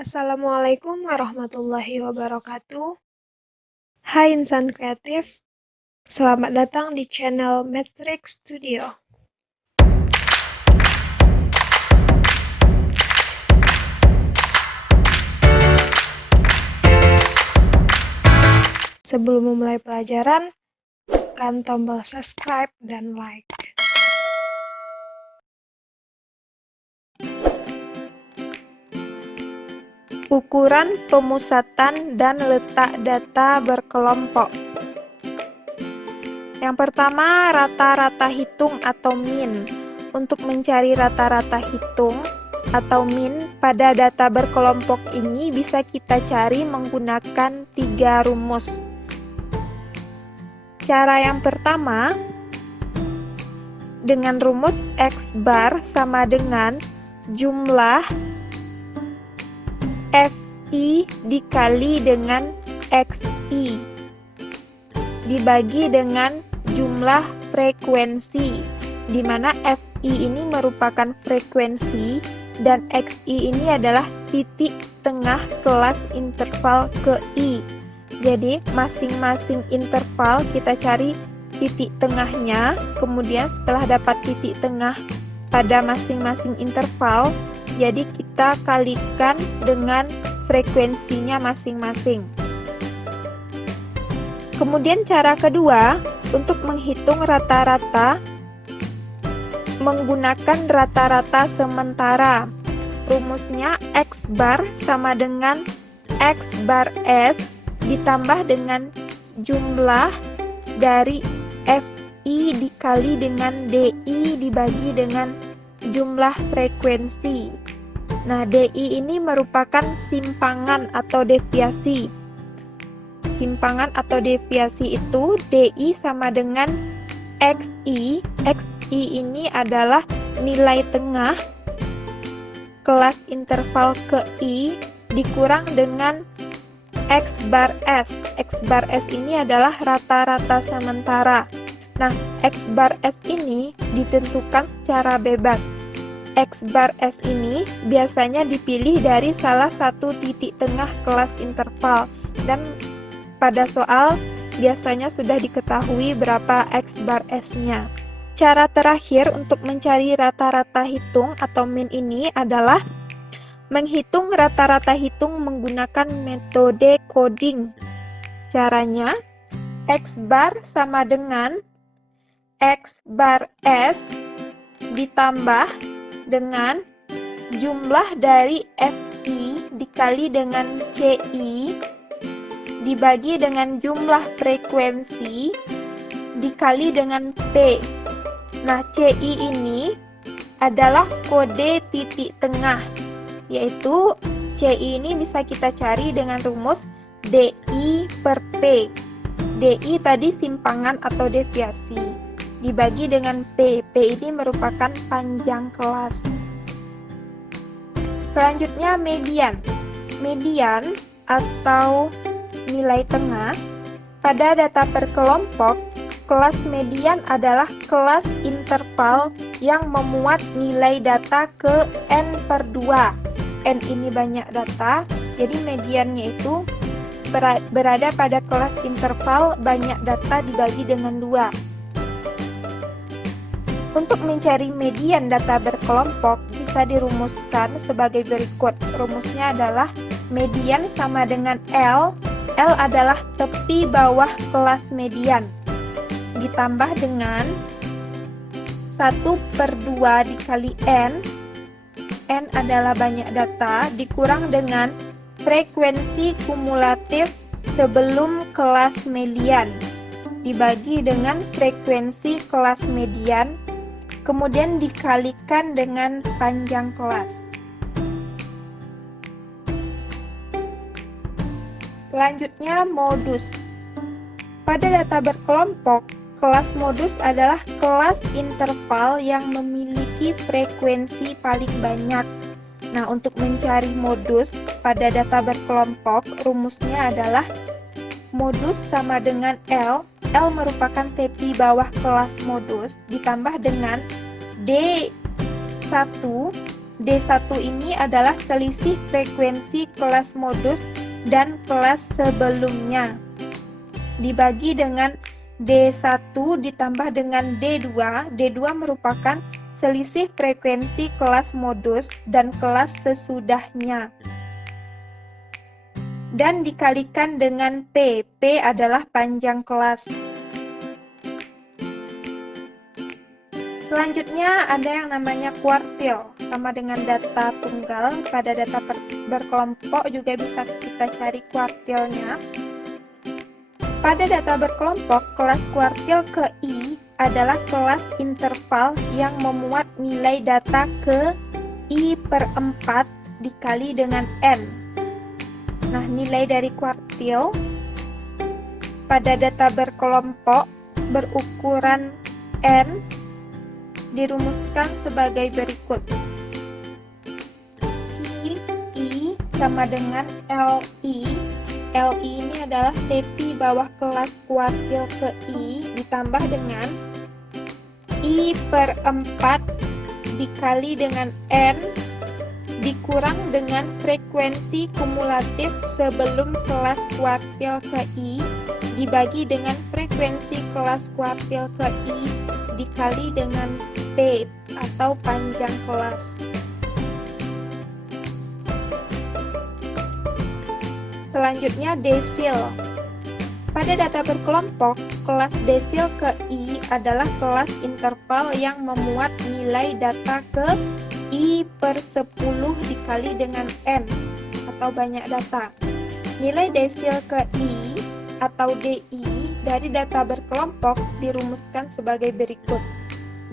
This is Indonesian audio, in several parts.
Assalamualaikum warahmatullahi wabarakatuh. Hai insan kreatif, selamat datang di channel Matrix Studio. Sebelum memulai pelajaran, tekan tombol subscribe dan like. Ukuran pemusatan dan letak data berkelompok. Yang pertama, rata-rata hitung atau min. Untuk mencari rata-rata hitung atau min pada data berkelompok ini bisa kita cari menggunakan 3 rumus. Cara yang pertama, dengan rumus X bar sama dengan jumlah Fi dikali dengan Xi dibagi dengan jumlah frekuensi, di mana Fi ini merupakan frekuensi dan Xi ini adalah titik tengah kelas interval ke I. Jadi masing-masing interval kita cari titik tengahnya, kemudian setelah dapat titik tengah pada masing-masing interval, jadi kita kalikan dengan frekuensinya masing-masing. Kemudian cara kedua, untuk menghitung rata-rata menggunakan rata-rata sementara. Rumusnya X bar sama dengan X bar S ditambah dengan jumlah dari Fi dikali dengan Di dibagi dengan jumlah frekuensi. Nah, Di ini merupakan simpangan atau deviasi. Simpangan atau deviasi itu Di sama dengan Xi. Xi ini adalah nilai tengah kelas interval ke I dikurang dengan X bar S. X bar S ini adalah rata-rata sementara. Nah, X bar S ini ditentukan secara bebas. X bar S ini biasanya dipilih dari salah satu titik tengah kelas interval, dan pada soal biasanya sudah diketahui berapa X bar S-nya. Cara terakhir untuk mencari rata-rata hitung atau min ini adalah menghitung rata-rata hitung menggunakan metode coding. Caranya, X bar sama dengan X bar S ditambah dengan jumlah dari Fi dikali dengan Ci dibagi dengan jumlah frekuensi dikali dengan P. Nah, Ci ini adalah kode titik tengah, yaitu Ci ini bisa kita cari dengan rumus Di per P. Di tadi simpangan atau deviasi dibagi dengan P. P ini merupakan panjang kelas. Selanjutnya median. Median atau nilai tengah pada data per kelompok, kelas median adalah kelas interval yang memuat nilai data ke N/2. N ini banyak data, jadi mediannya itu berada pada kelas interval banyak data dibagi dengan 2. Untuk mencari median data berkelompok bisa dirumuskan sebagai berikut. Rumusnya adalah median sama dengan L. L adalah tepi bawah kelas median ditambah dengan 1/2 dikali N. N adalah banyak data dikurang dengan frekuensi kumulatif sebelum kelas median dibagi dengan frekuensi kelas median, kemudian dikalikan dengan panjang kelas. Selanjutnya, modus. Pada data berkelompok, kelas modus adalah kelas interval yang memiliki frekuensi paling banyak. Nah, untuk mencari modus pada data berkelompok, rumusnya adalah modus sama dengan L. L merupakan tepi bawah kelas modus ditambah dengan D1 D1 ini adalah selisih frekuensi kelas modus dan kelas sebelumnya. Dibagi dengan D1 ditambah dengan D2. D2 merupakan selisih frekuensi kelas modus dan kelas sesudahnya. Dan dikalikan dengan P. P adalah panjang kelas. Selanjutnya ada yang namanya kuartil, sama dengan data tunggal. Pada data berkelompok juga bisa kita cari kuartilnya. Pada data berkelompok, kelas kuartil ke I adalah kelas interval yang memuat nilai data ke I per 4 dikali dengan N. Nah, nilai dari kuartil pada data berkelompok berukuran N dirumuskan sebagai berikut. I sama dengan LI. LI ini adalah TP bawah kelas kuartil ke I ditambah dengan I per 4 dikali dengan N dikurang dengan frekuensi kumulatif sebelum kelas kuartil ke I dibagi dengan frekuensi kelas kuartil ke I dikali dengan P atau panjang kelas. Selanjutnya desil. Pada data berkelompok, kelas desil ke I adalah kelas interval yang memuat nilai data ke I per 10 dikali dengan N atau banyak data. Nilai desil ke I atau DI dari data berkelompok dirumuskan sebagai berikut.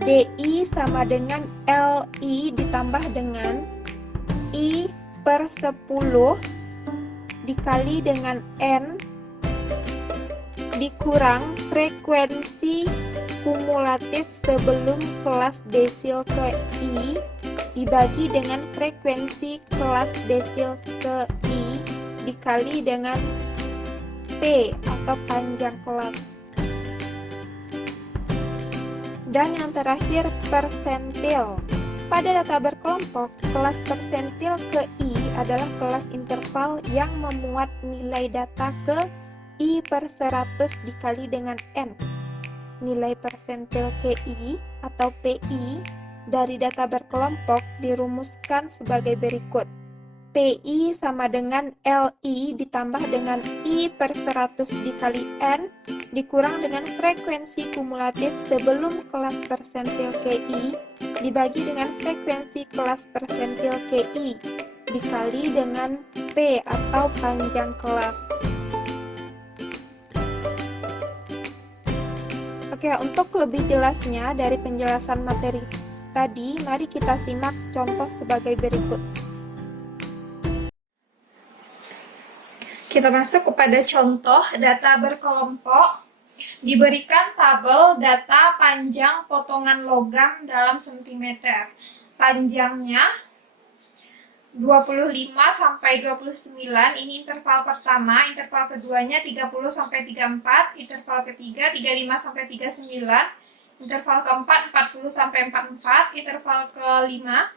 DI sama dengan LI ditambah dengan I per 10 dikali dengan N dikurang frekuensi kumulatif sebelum kelas desil ke I dibagi dengan frekuensi kelas desil ke I dikali dengan P atau panjang kelas. Dan yang terakhir, persentil. Pada data berkelompok, kelas persentil ke I adalah kelas interval yang memuat nilai data ke I per 100 dikali dengan N. Nilai persentil KI atau PI dari data berkelompok dirumuskan sebagai berikut. PI sama dengan LI ditambah dengan I per 100 dikali N dikurang dengan frekuensi kumulatif sebelum kelas persentil KI dibagi dengan frekuensi kelas persentil KI dikali dengan P atau panjang kelas. Oke, untuk lebih jelasnya dari penjelasan materi tadi, mari kita simak contoh sebagai berikut. Kita masuk kepada contoh data berkelompok. Diberikan tabel data panjang potongan logam dalam sentimeter. Panjangnya 25 sampai 29, ini interval pertama, interval keduanya 30 sampai 34, interval ketiga 35 sampai 39, interval keempat 40 sampai 44, interval kelima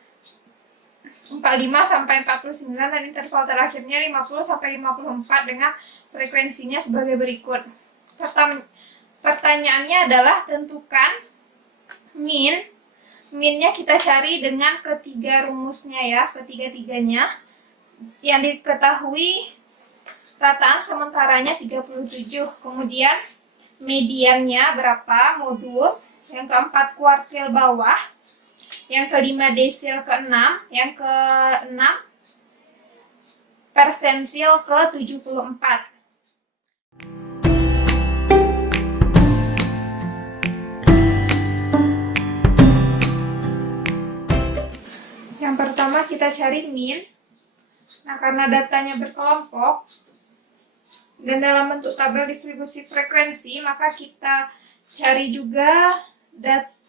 45 sampai 49 dan interval terakhirnya 50 sampai 54 dengan frekuensinya sebagai berikut. Pertanyaannya adalah tentukan min. Minnya kita cari dengan ketiga rumusnya ya, ketiga-tiganya. Yang diketahui rataan sementaranya 37. Kemudian mediannya berapa? Modus. Yang keempat kuartil bawah. Yang kelima desil ke-6, yang ke-6 persentil ke-74. Yang pertama kita cari min. Nah, karena datanya berkelompok dan dalam bentuk tabel distribusi frekuensi, maka kita cari juga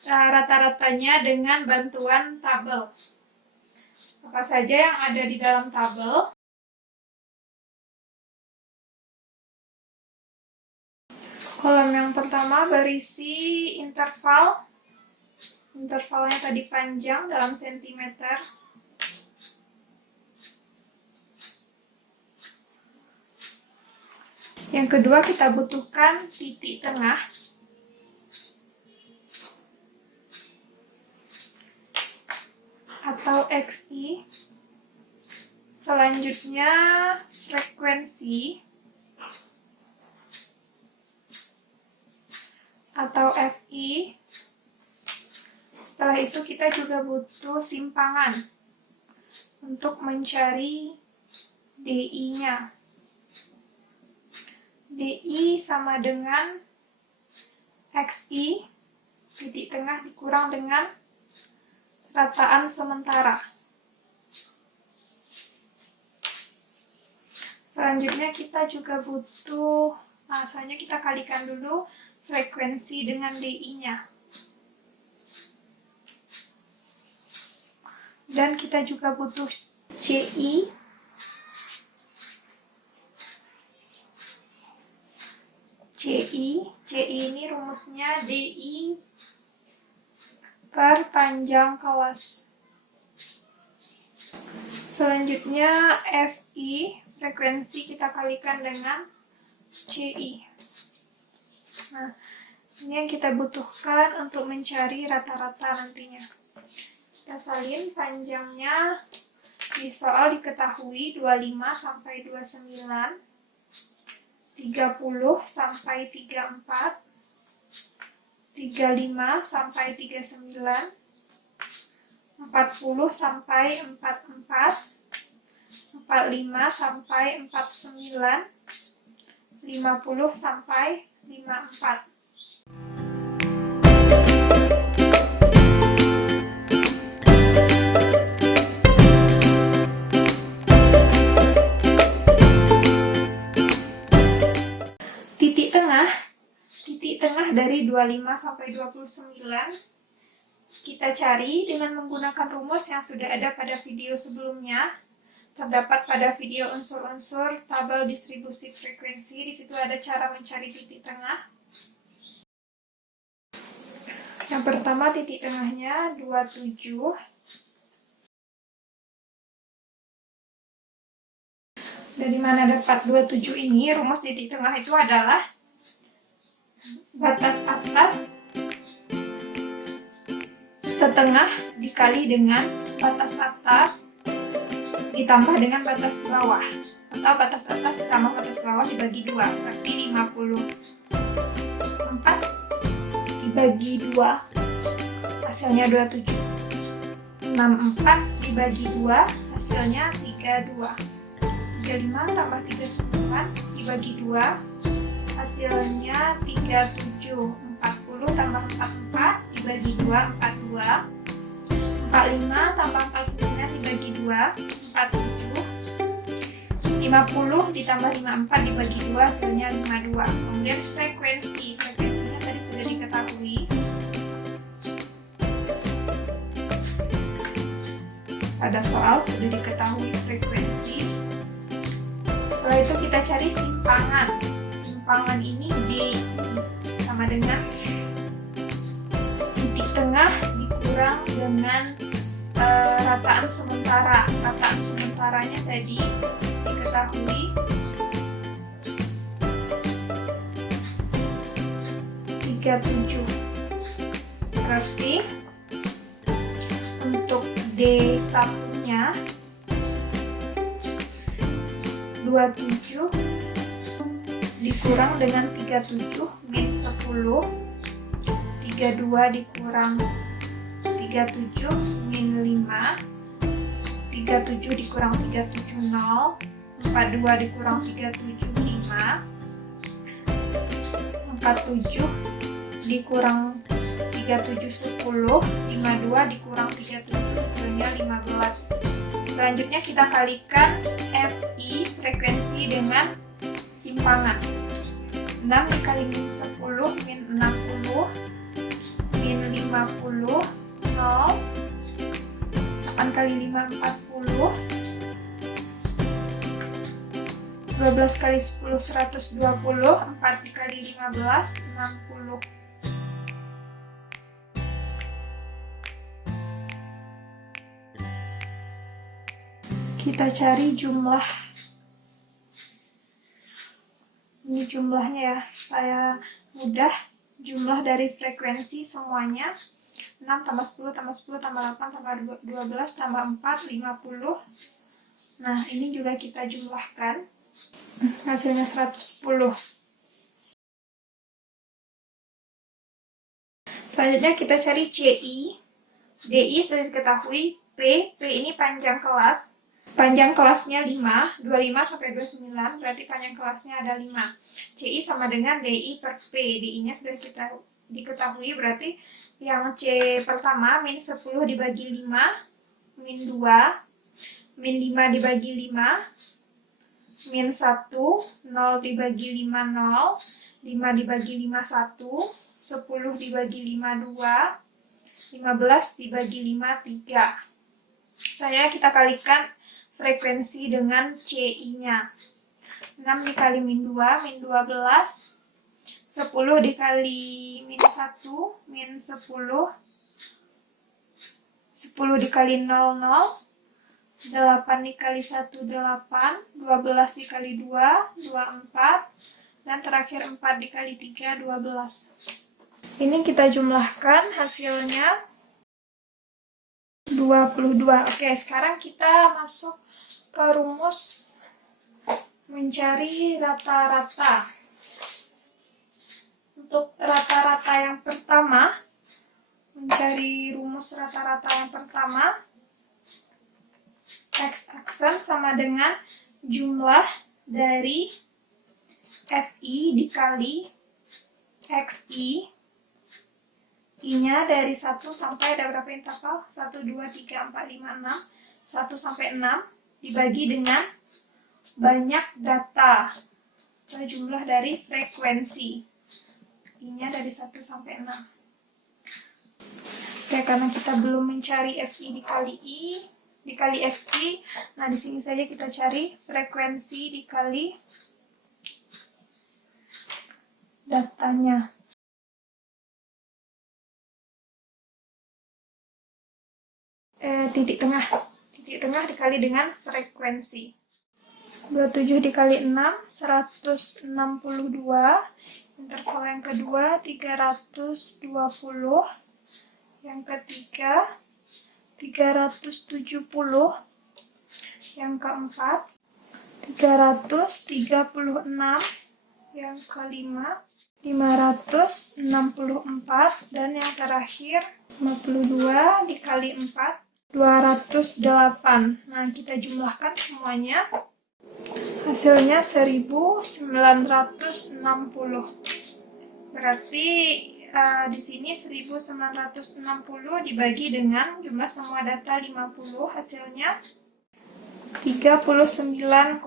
rata-ratanya dengan bantuan tabel. Apa saja yang ada di dalam tabel? Kolom yang pertama berisi interval. Intervalnya tadi panjang dalam sentimeter. Yang kedua, kita butuhkan titik tengah. Atau XI. Selanjutnya, frekuensi. Atau FI. Setelah itu kita juga butuh simpangan untuk mencari DI-nya. DI sama dengan XI, titik tengah dikurang dengan rataan sementara. Selanjutnya kita juga butuh, masanya kita kalikan dulu frekuensi dengan DI-nya. Dan kita juga butuh CI. CI ini rumusnya DI per panjang kelas. Selanjutnya FI, frekuensi kita kalikan dengan CI. Nah, ini yang kita butuhkan untuk mencari rata-rata nantinya. Kita salin panjangnya di soal diketahui 25 sampai 29. 30 sampai 34, 35 sampai 39, 40 sampai 44, 45 sampai 49, 50 sampai 54. Titik tengah dari 25 sampai 29 kita cari dengan menggunakan rumus yang sudah ada pada video sebelumnya. Terdapat pada video unsur-unsur tabel distribusi frekuensi. Di situ ada cara mencari titik tengah. Yang pertama, titik tengahnya 27. Dari mana dapat 27 ini? Rumus titik tengah itu adalah batas atas setengah dikali dengan batas atas ditambah dengan batas bawah, atau batas atas ditambah batas bawah dibagi 2, berarti 54 dibagi 2 hasilnya 27. 64 dibagi 2 hasilnya 32. 35 tambah 39 dibagi 2 hasilnya 37. 40 tambah 44 dibagi 2, 42. 45 tambah 49 dibagi 2, 47. 50 ditambah 54 dibagi 2 hasilnya 52. Kemudian frekuensinya tadi sudah diketahui. Pada soal sudah diketahui frekuensi. Setelah itu kita cari simpangan. Simpangan ini DI sama dengan titik tengah dikurang dengan rataan sementara. Rataan sementaranya tadi diketahui 37. Berarti untuk D1-nya 27 dikurang dengan 37 min 10. 32 dikurang 37 min 5. 37 dikurang 37 0. 42 dikurang 37 5. 47 dikurang 37 10. 52 dikurang 37 hasilnya 15. Selanjutnya kita kalikan FI frekuensi dengan simpangan. 6 dikali min 10 min 60 min 50 0. 8 kali 5 40. 12 kali 10 120. 4 dikali 15 60. Kita cari jumlah Ini jumlahnya ya, supaya mudah. Jumlah dari frekuensi semuanya 6 tambah 10 tambah 10 tambah 8 tambah 12 tambah 4, 50. Nah, ini juga kita jumlahkan. Hasilnya 110. Selanjutnya kita cari CI. DI sudah diketahui. P ini panjang kelas. Panjang kelasnya 5, 25 sampai 29, berarti panjang kelasnya ada 5. CI sama dengan DI per P. DI-nya sudah kita diketahui, berarti yang C pertama min 10 dibagi 5, min 2, min 5 dibagi 5, min 1, 0 dibagi 5, 0, 5 dibagi 5, 1, 10 dibagi 5, 2, 15 dibagi 5, 3. Selanjutnya kita kalikan frekuensi dengan CI-nya. 6 dikali min 2, min 12. 10 dikali min 1, min 10. 10 dikali 0, 0. 8 dikali 1, 8. 12 dikali 2, 24. Dan terakhir 4 dikali 3, 12. Ini kita jumlahkan, hasilnya 22. Oke, sekarang kita masuk ke rumus mencari rata-rata. Untuk rata-rata yang pertama, mencari rumus rata-rata yang pertama, X-aksen sama dengan jumlah dari FI dikali XI. I-nya dari 1 sampai ada berapa interval? 1, 2, 3, 4, 5, 6. 1 sampai 6 dibagi dengan banyak data atau jumlah dari frekuensi. I-nya dari 1 sampai 6. Oke, karena kita belum mencari FI dikali I dikali XI, nah di sini saja kita cari frekuensi dikali datanya. Titik tengah dikali dengan frekuensi. 27 dikali 6, 162. Interval yang kedua 320. Yang ketiga 370. Yang keempat 336. Yang kelima 564. Dan yang terakhir 52 dikali 4, 208. Nah, kita jumlahkan semuanya. Hasilnya 1960. Berarti di sini 1960 dibagi dengan jumlah semua data 50, hasilnya 39,2.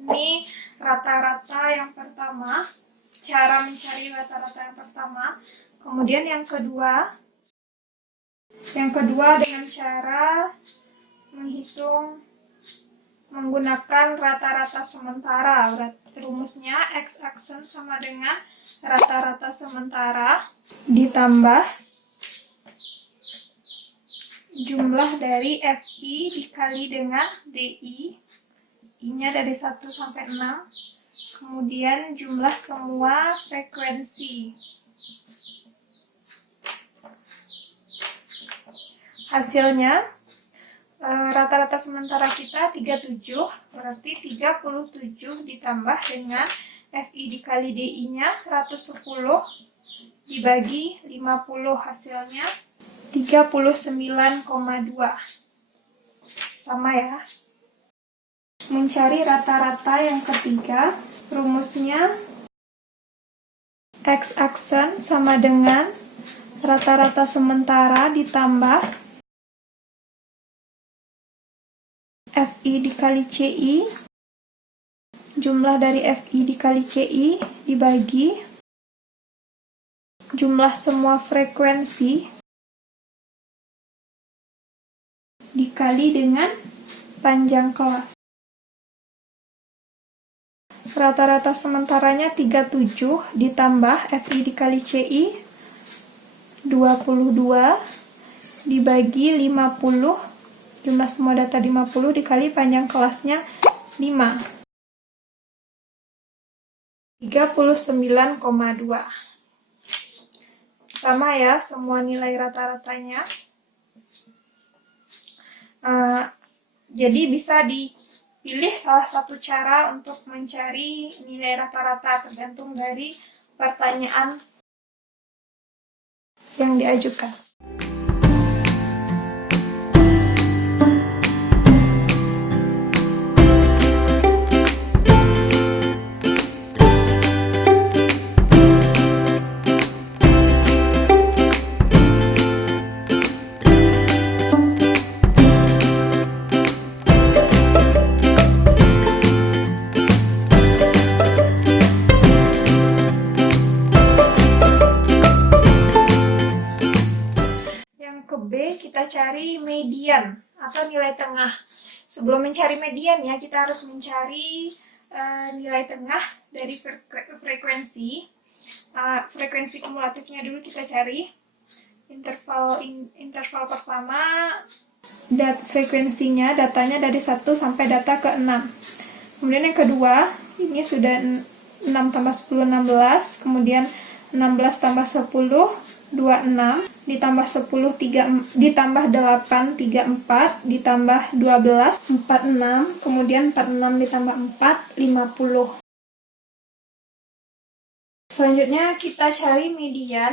Ini rata-rata yang pertama, cara mencari rata-rata yang pertama. Kemudian yang kedua dengan cara menghitung menggunakan rata-rata sementara. Rumusnya X-aksen sama dengan rata-rata sementara ditambah jumlah dari FI dikali dengan DI. I-nya dari 1 sampai 6. Kemudian jumlah semua frekuensi. Hasilnya rata-rata sementara kita 37, berarti 37 ditambah dengan FI dikali DI-nya 110 dibagi 50, hasilnya 39,2. Sama ya. Mencari rata-rata yang ketiga, rumusnya X-aksen sama dengan rata-rata sementara ditambah FI dikali CI, jumlah dari FI dikali CI dibagi jumlah semua frekuensi dikali dengan panjang kelas. Rata-rata sementaranya 37 ditambah FI dikali CI 22 dibagi 50, jumlah semua data 50 dikali panjang kelasnya 5. 39,2. Sama ya semua nilai rata-ratanya. Jadi bisa dipilih salah satu cara untuk mencari nilai rata-rata tergantung dari pertanyaan yang diajukan. Kita cari median atau nilai tengah. Sebelum mencari median ya, kita harus mencari nilai tengah dari frekuensi. Frekuensi kumulatifnya dulu kita cari. Interval pertama, frekuensinya datanya dari 1 sampai data ke 6. Kemudian yang kedua, ini sudah 6 tambah 10, 16. Kemudian 16 tambah 10, 26, ditambah 10, ditambah 8, 34, ditambah 12, 46, kemudian 46 ditambah 4, 50. Selanjutnya kita cari median.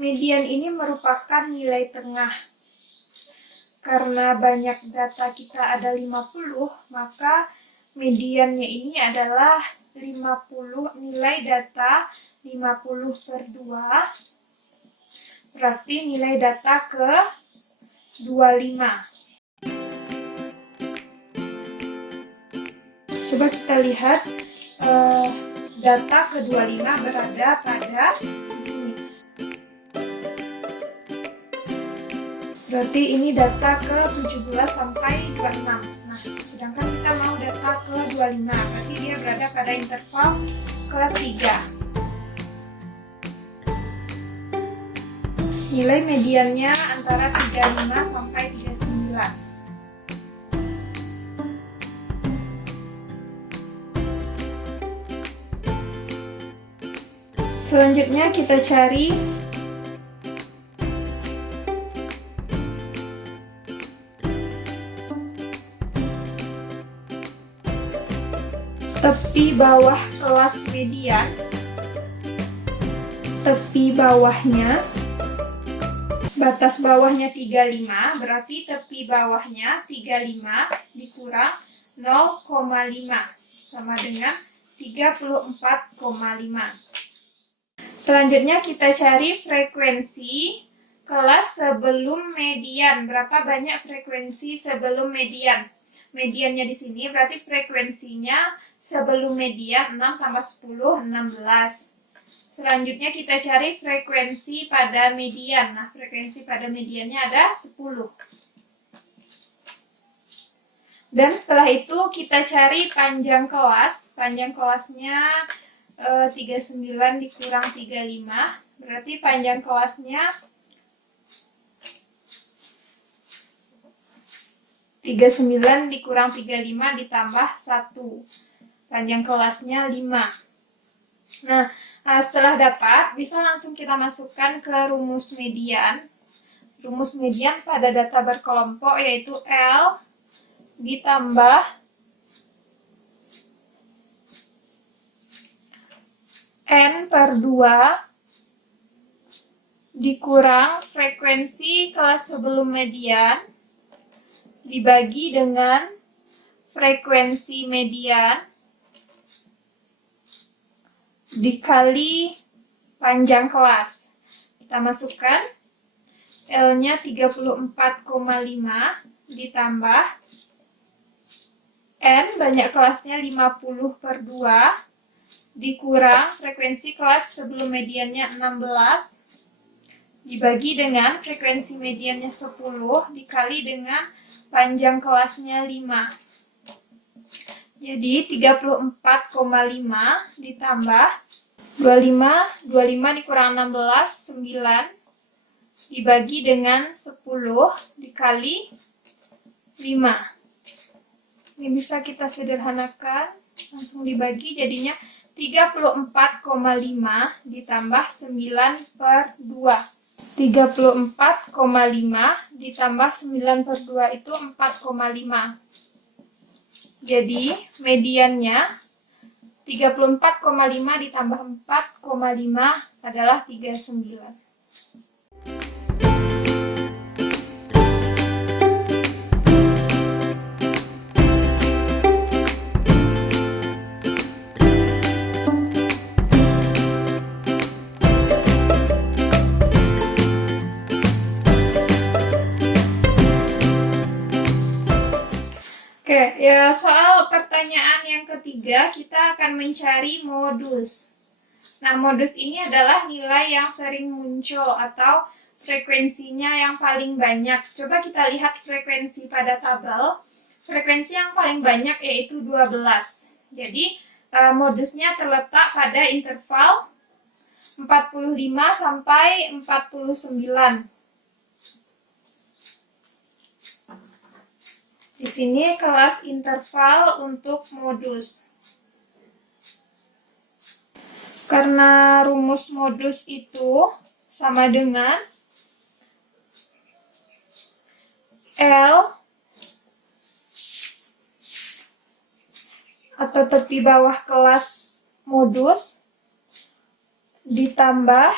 Median ini merupakan nilai tengah. Karena banyak data kita ada 50, maka mediannya ini adalah 50, nilai data 50 per 2, berarti nilai data ke 25. Coba kita lihat data ke 25 berada pada sini. Berarti ini data ke 17 sampai 26. Nah, sedangkan kita mau data ke 25, berarti dia berada pada interval ketiga. Nilai mediannya antara 35 sampai 39. Selanjutnya kita cari tepi bawah kelas median. Tepi bawahnya, batas bawahnya 35, berarti tepi bawahnya 35 dikurang 0,5 sama dengan 34,5. Selanjutnya kita cari frekuensi kelas sebelum median. Berapa banyak frekuensi sebelum median? Mediannya di sini berarti frekuensinya sebelum median 6 tambah 10, 16. Selanjutnya kita cari frekuensi pada median. Nah, frekuensi pada mediannya ada 10. Dan setelah itu kita cari panjang kelas. Panjang kelasnya 39 dikurang 35. Berarti panjang kelasnya 39 dikurang 35 ditambah 1. Panjang kelasnya 5. Nah, setelah dapat, bisa langsung kita masukkan ke rumus median. Rumus median pada data berkelompok yaitu L ditambah N per 2 dikurang frekuensi kelas sebelum median dibagi dengan frekuensi median dikali panjang kelas. Kita masukkan L-nya 34,5 ditambah N banyak kelasnya 50 per 2 dikurang frekuensi kelas sebelum mediannya 16 dibagi dengan frekuensi mediannya 10 dikali dengan panjang kelasnya 5. Jadi 34,5 ditambah 25 dikurang 16, 9 dibagi dengan 10 dikali 5. Ini bisa kita sederhanakan. Langsung dibagi jadinya 34,5 ditambah 9 per 2. 34,5 ditambah 9 per 2 itu 4,5. Jadi mediannya 34,5 ditambah 4,5 adalah 39. Oke, ya soal pertanyaan yang ketiga, kita akan mencari modus. Nah, modus ini adalah nilai yang sering muncul atau frekuensinya yang paling banyak. Coba kita lihat frekuensi pada tabel. Frekuensi yang paling banyak yaitu 12. Jadi, modusnya terletak pada interval 45 sampai 49. Di sini kelas interval untuk modus. Karena rumus modus itu sama dengan L atau tepi bawah kelas modus ditambah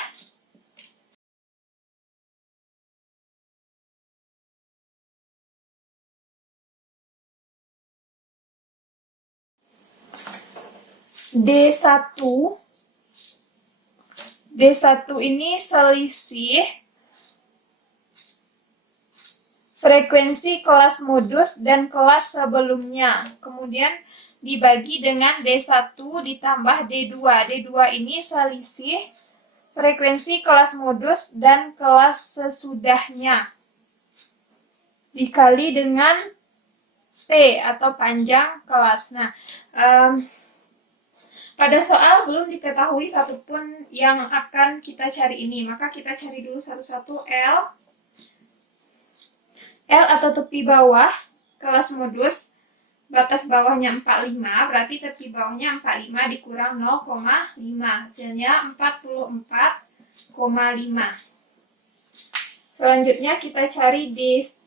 D1. D1 ini selisih frekuensi kelas modus dan kelas sebelumnya. Kemudian dibagi dengan D1 ditambah D2. D2 ini selisih frekuensi kelas modus dan kelas sesudahnya. Dikali dengan P atau panjang kelas. Nah, pada soal belum diketahui satupun yang akan kita cari ini, maka kita cari dulu satu-satu L. L atau tepi bawah kelas modus, batas bawahnya 45, berarti tepi bawahnya 45 dikurang 0,5, hasilnya 44,5. Selanjutnya kita cari D1.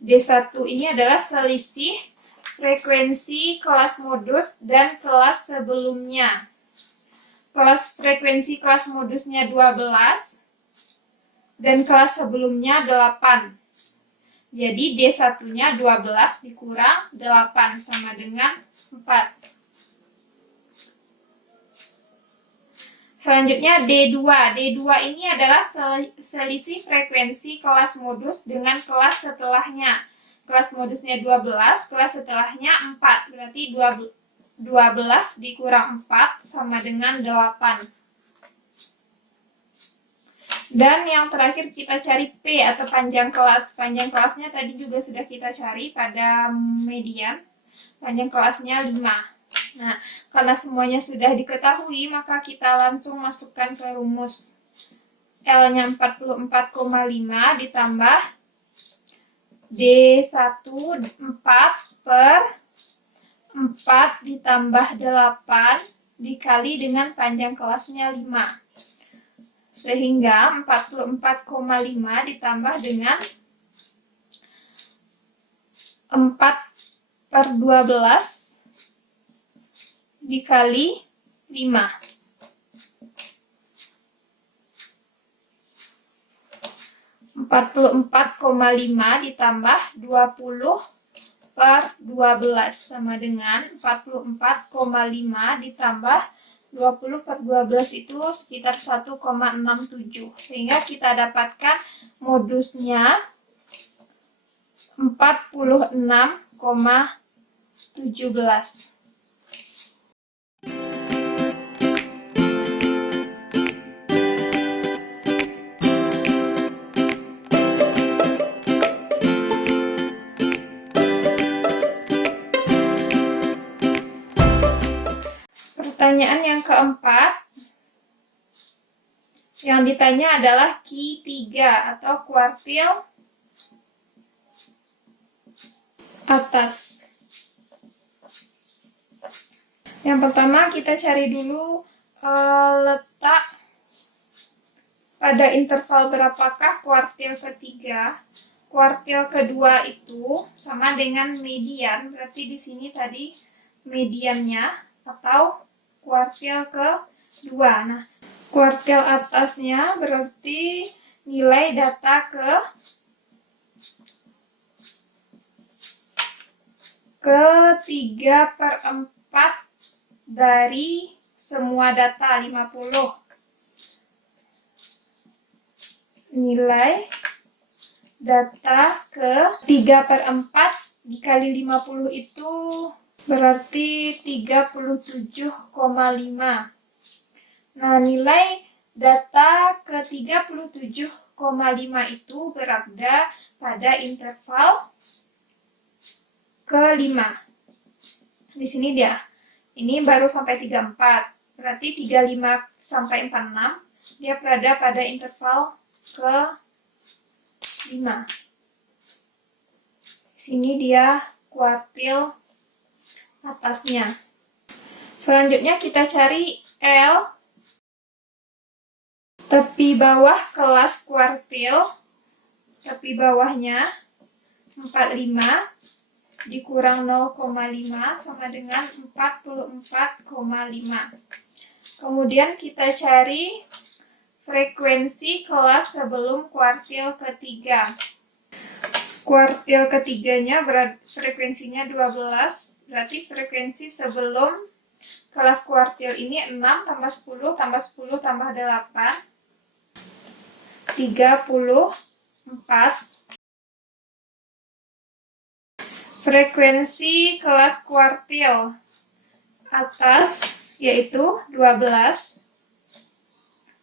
D1 ini adalah selisih frekuensi kelas modus dan kelas sebelumnya. Frekuensi kelas modusnya 12 dan kelas sebelumnya 8. Jadi D1-nya 12 dikurang 8 sama dengan 4. Selanjutnya D2. D2 ini adalah selisih frekuensi kelas modus dengan kelas setelahnya. Kelas modusnya 12, kelas setelahnya 4. Berarti 12 dikurang 4 sama dengan 8. Dan yang terakhir kita cari P atau panjang kelas. Panjang kelasnya tadi juga sudah kita cari pada median. Panjang kelasnya 5. Nah, karena semuanya sudah diketahui, maka kita langsung masukkan ke rumus. L-nya 44,5 ditambah D1 4 per 4 ditambah 8 dikali dengan panjang kelasnya 5. Sehingga 44,5 ditambah dengan 4 per 12 dikali 5. 44,5 ditambah 20 per 12 sama dengan 44,5 ditambah 20 per 12 itu sekitar 1,67. Sehingga kita dapatkan modusnya 46,17. Pertanyaan yang keempat, yang ditanya adalah Q3 atau kuartil atas. Yang pertama kita cari dulu letak pada interval berapakah kuartil ketiga. Kuartil kedua itu sama dengan median, berarti di sini tadi mediannya atau kuartil kedua. Nah, kuartil atasnya berarti nilai data ke 3/4 dari semua data 50. Nilai data ke 3/4 dikali 50 itu berarti 37,5. Nah, nilai data ke 37,5 itu berada pada interval ke-5. Di sini dia. Ini baru sampai 34. Berarti 35 sampai 46 dia berada pada interval ke-5. Sini dia kuartil atasnya. Selanjutnya kita cari L, tepi bawah kelas kuartil. Tepi bawahnya 45 dikurang 0,5 sama dengan 44,5. Kemudian kita cari frekuensi kelas sebelum kuartil ketiga. Kuartil ketiganya frekuensinya 12, berarti frekuensi sebelum kelas kuartil ini 6 tambah 10 tambah 10 tambah 8, 34. Frekuensi kelas kuartil atas yaitu 12.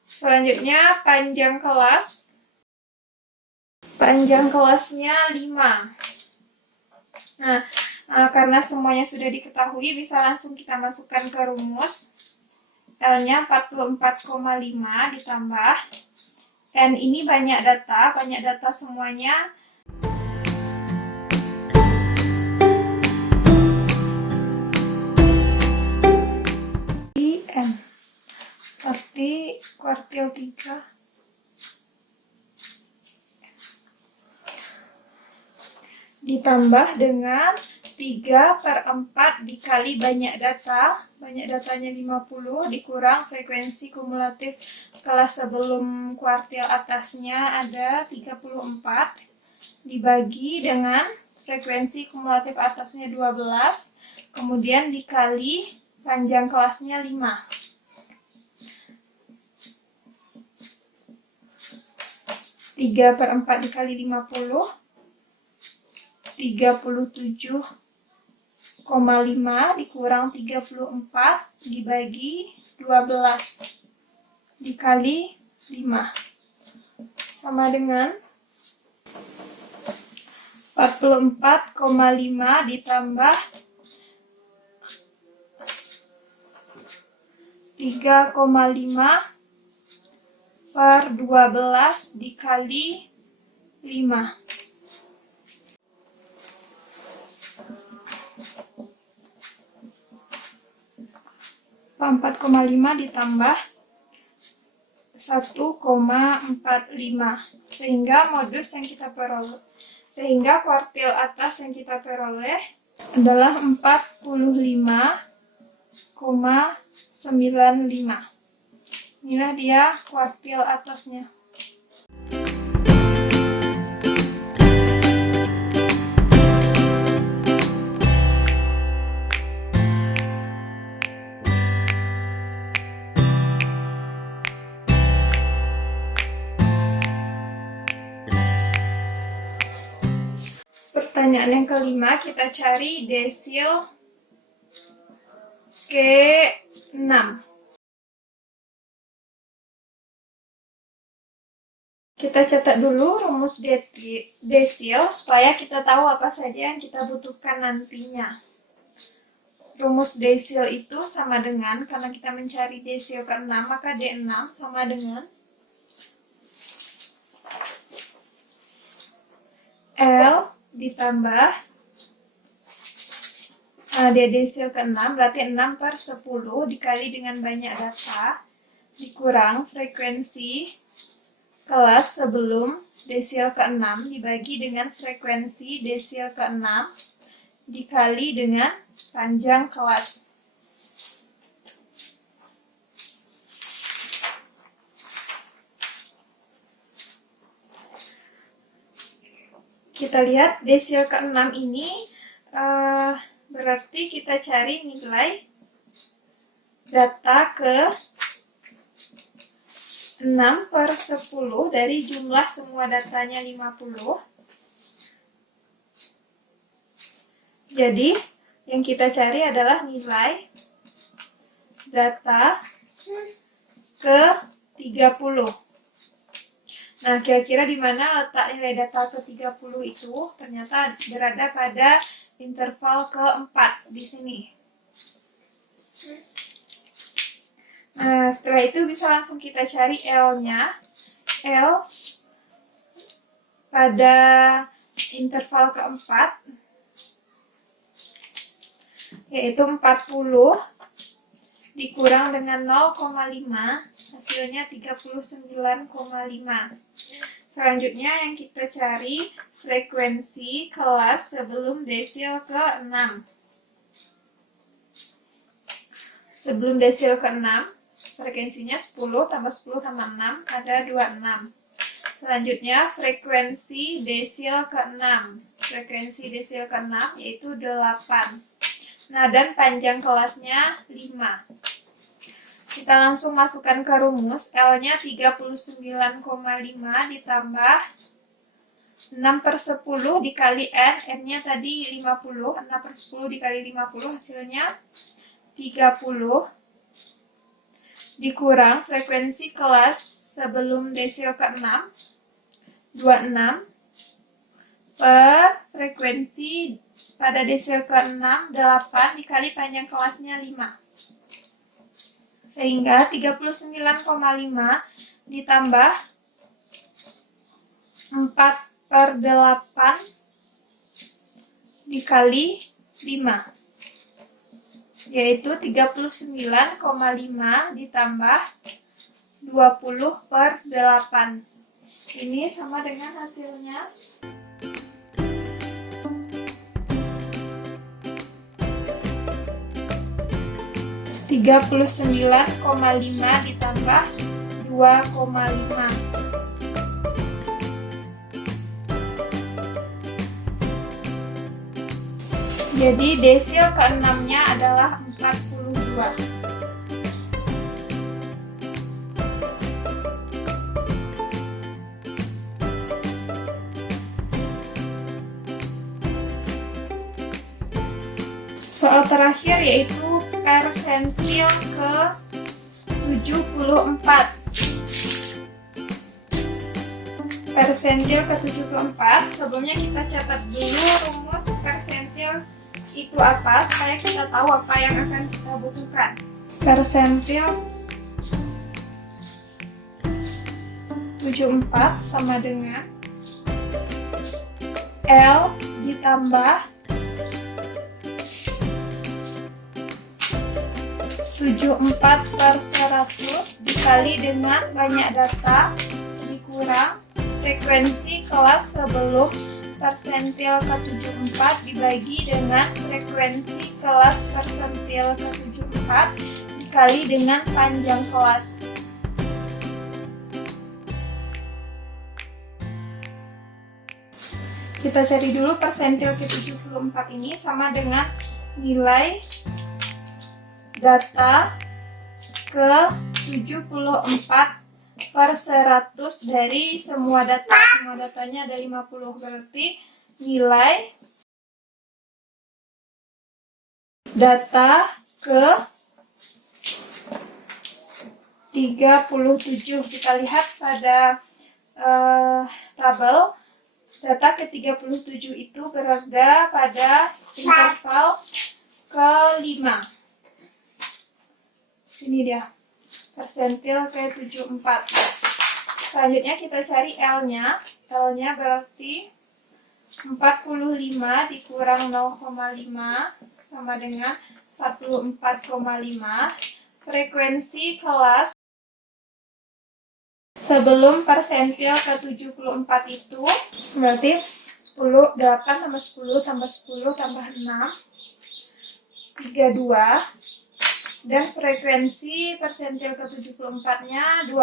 Selanjutnya panjang kelas. Panjang kelasnya 5. Nah, karena semuanya sudah diketahui, bisa langsung kita masukkan ke rumus. L-nya 44,5 ditambah N ini banyak data semuanya. N berarti kuartil 3 ditambah dengan 3/4 dikali banyak datanya 50 dikurang frekuensi kumulatif kelas sebelum kuartil atasnya ada 34 dibagi dengan frekuensi kumulatif atasnya 12, kemudian dikali panjang kelasnya 5. 3/4 dikali 50, 37,5 dikurang 34 dibagi 12 dikali 5 sama dengan 44,5 ditambah 3,5 per 12 dikali 5. Empat koma lima ditambah 1,45 sehingga modus yang kita peroleh, sehingga kuartil atas yang kita peroleh adalah 45,95. Inilah dia kuartil atasnya. Pertanyaan yang kelima, kita cari desil ke-6. Kita catat dulu rumus desil supaya kita tahu apa saja yang kita butuhkan nantinya. Rumus desil itu sama dengan, karena kita mencari desil ke-6, maka D6 sama dengan L ditambah Di desil ke-6 berarti 6 per 10 dikali dengan banyak data dikurang frekuensi kelas sebelum desil ke-6 dibagi dengan frekuensi desil ke-6 dikali dengan panjang kelas. Kita lihat desil ke-6 ini berarti kita cari nilai data ke 6 per 10 dari jumlah semua datanya 50. Jadi, yang kita cari adalah nilai data ke 30. Nah, kira-kira di mana letak nilai data ke 30 itu? Ternyata berada pada interval ke-4 di sini. Nah, setelah itu bisa langsung kita cari L-nya. L pada interval ke-4 yaitu 40 dikurang dengan 0,5 hasilnya 39,5. Selanjutnya yang kita cari frekuensi kelas sebelum desil ke-6. Sebelum desil ke-6, frekuensinya 10 tambah 10 tambah 6 ada 26. Selanjutnya frekuensi desil ke-6. Frekuensi desil ke-6 yaitu 8. Nah, dan panjang kelasnya 5. Kita langsung masukkan ke rumus. L-nya 39,5 ditambah 6 per 10 dikali N. N-nya tadi 50. 6 per 10 dikali 50 hasilnya 30. Dikurang frekuensi kelas sebelum desil ke-6. 26. Per frekuensi pada desil ke-6 8 dikali panjang kelasnya 5. Sehingga 39,5 ditambah 4 per 8 dikali 5. Yaitu 39,5 ditambah 20 per 8. Ini sama dengan hasilnya 39,5 ditambah 2,5. Jadi desil ke-6-nya adalah 42. Soal terakhir yaitu persentil ke-74. Persentil ke-74, sebelumnya kita catat dulu rumus persentil itu apa supaya kita tahu apa yang akan kita butuhkan. Persentil 74 sama dengan L ditambah 74 per 100 dikali dengan banyak data dikurang frekuensi kelas sebelum persentil ke-74 dibagi dengan frekuensi kelas persentil ke-74 dikali dengan panjang kelas. Kita cari dulu persentil ke-74 ini sama dengan nilai data ke-74 per 100 dari semua data. Semua datanya ada 50, berarti nilai data ke 37. Kita lihat pada tabel data ke 37 itu berada pada interval ke-5. Sini dia, persentil ke-74. Selanjutnya kita cari L-nya. L-nya berarti 45 dikurang 0,5 sama dengan 44,5. Frekuensi kelas sebelum persentil ke 74 itu berarti 10, 8 tambah 10 tambah 10 tambah 6, 32. Dan frekuensi persentil ke 74-nya 12.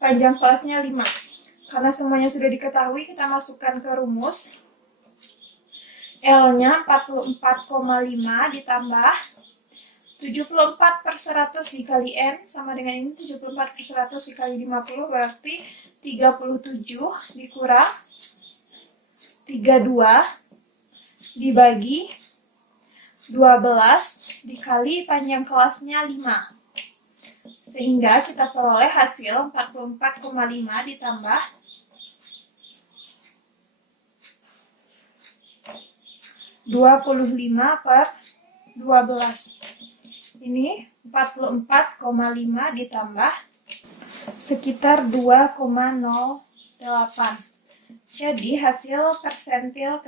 Panjang kelasnya 5. Karena semuanya sudah diketahui, kita masukkan ke rumus. L-nya 44,5 ditambah 74/100 dikali N sama dengan ini 74/100 dikali 50 berarti 37 dikurang 32 dibagi 12 dikali panjang kelasnya 5. Sehingga kita peroleh hasil 44,5 ditambah 25/12. Ini 44,5 ditambah sekitar 2,08. Jadi hasil persentil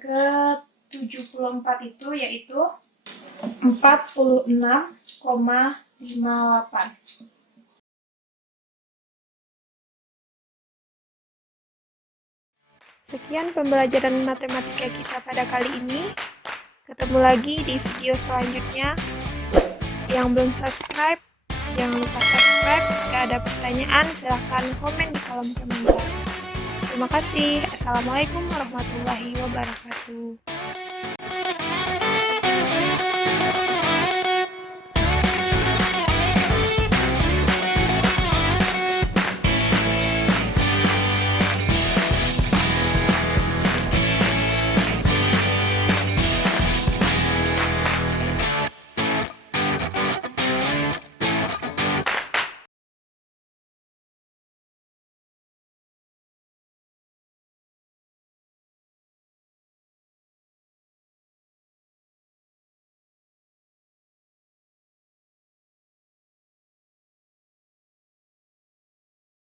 ke-74 itu yaitu 46,58. Sekian pembelajaran matematika kita pada kali ini. Ketemu lagi di video selanjutnya. Yang belum subscribe, jangan lupa subscribe. Jika ada pertanyaan, silahkan komen di kolom komentar. Terima kasih. Assalamualaikum warahmatullahi wabarakatuh.